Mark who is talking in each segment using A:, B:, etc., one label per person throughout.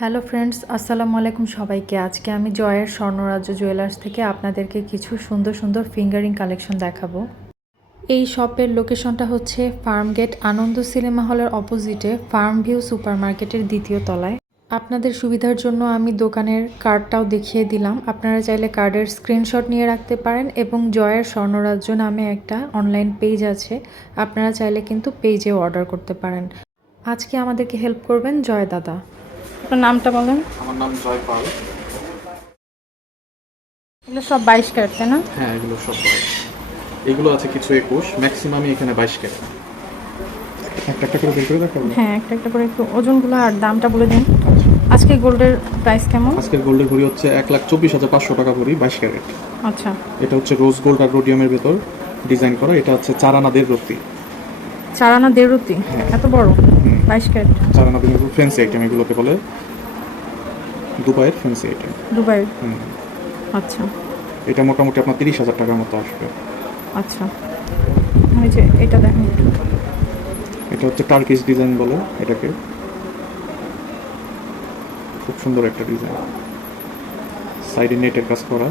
A: Hello friends আসসালামু আলাইকুম সবাইকে। আজকে আমি জয়ের স্বর্ণরাজ্য জুয়েলার্স থেকে আপনাদেরকে কিছু সুন্দর সুন্দর ফিঙ্গারিং কালেকশন দেখাবো। এই শপের লোকেশনটা হচ্ছে ফার্মগেট আনন্দ সিনেমা হলের অপোজিটে ফার্ম ভিউ সুপার মার্কেটের দ্বিতীয় তলায়। আপনাদের সুবিধার জন্য আমি দোকানের কার্ডটাও দেখিয়ে দিলাম। আপনারা চাইলে কার্ডের স্ক্রিনশট নিয়ে রাখতে পারেন এবং জয়ের স্বর্ণরাজ্য নামে একটা অনলাইন পেজ আছে। আপনারা চাইলে কিন্তু পেজেও অর্ডার করতে পারেন। আজকে আমাদেরকে হেল্প করবেন জয় দাদা। আপনার নামটা বলেন?
B: আমার নাম জয় পাল।
A: এগুলো সব বাইশ ক্যারেট তাই না?
B: হ্যাঁ এগুলো সব বাইশ। এগুলো আছে কিছু একুশ ম্যাক্সিমামই এখানে বাইশ ক্যারেট। একটা একটা করে বের করে দেখাবো
A: হ্যাঁ একটা একটা করে একটু ওজনগুলো আর দামটা বলে দিন। আজকে গোল্ডের প্রাইস কেমন?
B: আজকের গোল্ডের ভরি হচ্ছে এক লাখ চব্বিশ হাজার পাঁচশো টাকা ভরি বাইশ ক্যারেট। আচ্ছা। এটা হচ্ছে রোজ গোল্ড আর রোডিয়ামের ভেতর ডিজাইন করা। এটা হচ্ছে চারানা দেড় রত্তি।
A: চার আনা দেড় রুটি এত বড়? বাইশ ক্যারেট
B: চারানা দেড় ফ্যান্সি আইটেম এগুলোকে বলে দুবাইয়ের ফ্যান্সি আইটেম
A: দুবাই? আচ্ছা।
B: এটা মোটামুটি আপনার তিরিশ হাজার টাকার মতো আসবে।
A: আচ্ছা। এই যে এটা দেখেন।
B: এটা হচ্ছে টার্কিশ ডিজাইন বলে এটাকে। খুব সুন্দর একটা ডিজাইন সাইডে নেটের কাজ করা।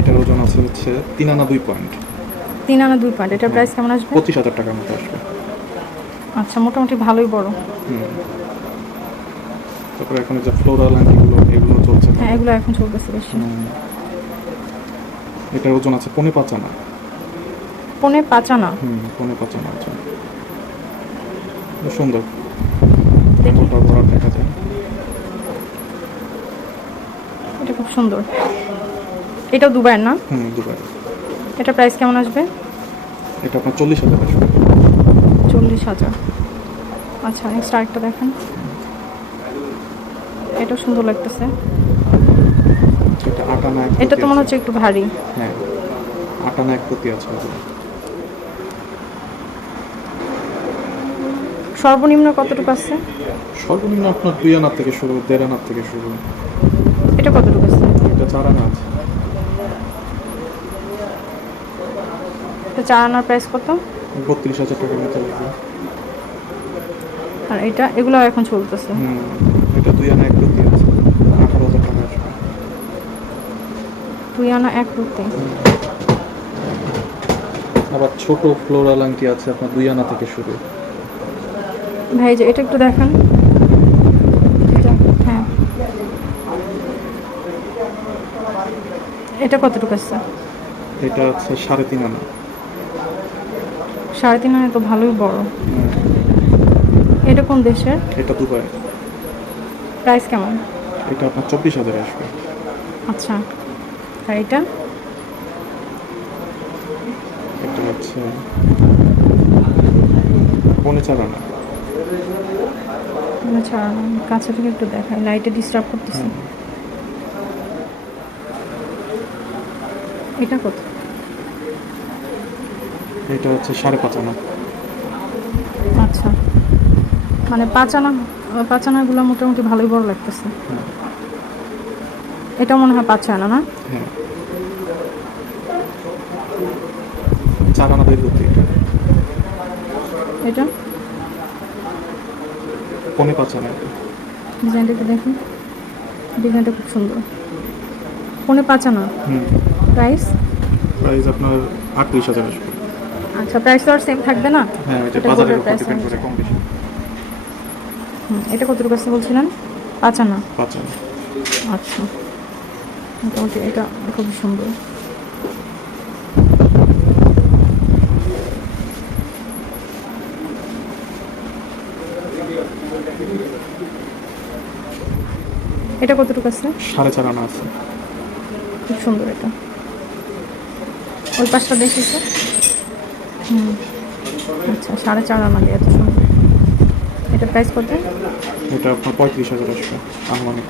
B: এটার ওজন আছে হচ্ছে তিন আনা দুই পয়েন্ট
A: তিন আনা দুই পয়েন্ট এটার প্রাইস কেমন আসবে?
B: পঁচিশ হাজার টাকার মতো আসবে।
A: আচ্ছা মোটামুটি ভালোই বড়। হুম।
B: তারপরে এখন যে ফ্লোরাল এগুলো এগুলো চলছে
A: হ্যাঁ এগুলো এখন চলতেছে বেশি।
B: এটার ওজন আছে পনে পাঁচ আনা।
A: পনে পাঁচ আনা।
B: হুম পনে পাঁচ আনা আছে খুব সুন্দর। দেখি। ওটা ভরা দেখা যায়।
A: এটা খুব সুন্দর। এটাও দুবাইয়ের না? হুম দুবাই এটা প্রাইস কেমন আসবে?
B: এটা আপনার চল্লিশ হাজার আসবে।
A: চল্লিশ হাজার। আচ্ছা নেক্সট আরেকটা দেখেন। এটাও সুন্দর লাগতেছে। এটা তো মনে হচ্ছে একটু ভারী।
B: হ্যাঁ আটানা এক প্রতি আছে
A: সর্বনিম্ন কতটুকু আছে?
B: সর্বনিম্ন আপনার দুই আনার থেকে শুরু দেড় আনার থেকে শুরু।
A: এটা কতটুকু আছে?
B: এটা চার আনা আছে।
A: এটা চার আনার প্রাইস কত?
B: বত্রিশ হাজার টাকার মতো লাগবে
A: আর এটা এগুলো এখন চলতেছে। হুম
B: এটা দুই আনা এক প্রতি আছে আঠারো হাজার টাকা আসবে
A: দুই আনা এক প্রতি
B: আবার ছোট ফ্লোরাল আংটি আছে আপনার দুই আনা থেকে শুরু।
A: ভাই যে এটা একটু দেখান। এটা হ্যাঁ। এটা কতটুকু আছে?
B: এটা আছে সাড়ে তিন আনা।
A: সাড়ে তিন আনা তো ভালোই বড়। এটা কোন দেশের? এটা দুবাই। প্রাইস কেমন?
B: এটা আপনার চব্বিশ হাজার আসবে।
A: আচ্ছা আর এটা?
B: এটা হচ্ছে পৌনে চার আনা
A: আচ্ছা কাছে থেকে একটু দেখাই লাইটে ডিস্টার্ব করতেছে। এটা কত?
B: এটা হচ্ছে সাড়ে পাঁচ আনা
A: আচ্ছা। মানে পাঁচ আনা পাঁচ আনাগুলো মোটামুটি ভালোই বড় লাগতেছে। এটা মনে হয় পাঁচ আনা না?
B: হ্যাঁ। চার আনা এটা। এটা? পৌনে পাঁচ আনা
A: ডিজাইনটা একটু দেখুন। ডিজাইনটা খুব সুন্দর। পনে পাঁচ আনা হুম। প্রাইস?
B: প্রাইস আপনার আটত্রিশ হাজার আসবে।
A: আচ্ছা প্রাইস তো আর সেম থাকবে না?
B: হ্যাঁ এটা বাজারের উপর ডিপেন্ড করে কম বেশি।
A: হুম, এটা কতটুকু আছে বলছিলেন? পাঁচ আনা? পাঁচ আনা। আচ্ছা। মোটামুটি এটা খুব সুন্দর। এটা কতটুকু আছে?
B: সাড়ে চার আনা আছে।
A: খুব সুন্দর এটা। ওই পাশটা দেখি তো। হুম। আচ্ছা সাড়ে চার আনা দিয়ে, এত সুন্দর। এটা প্রাইস কত?
B: এটা আপনার পঁয়ত্রিশ হাজার আসবে আনুমানিক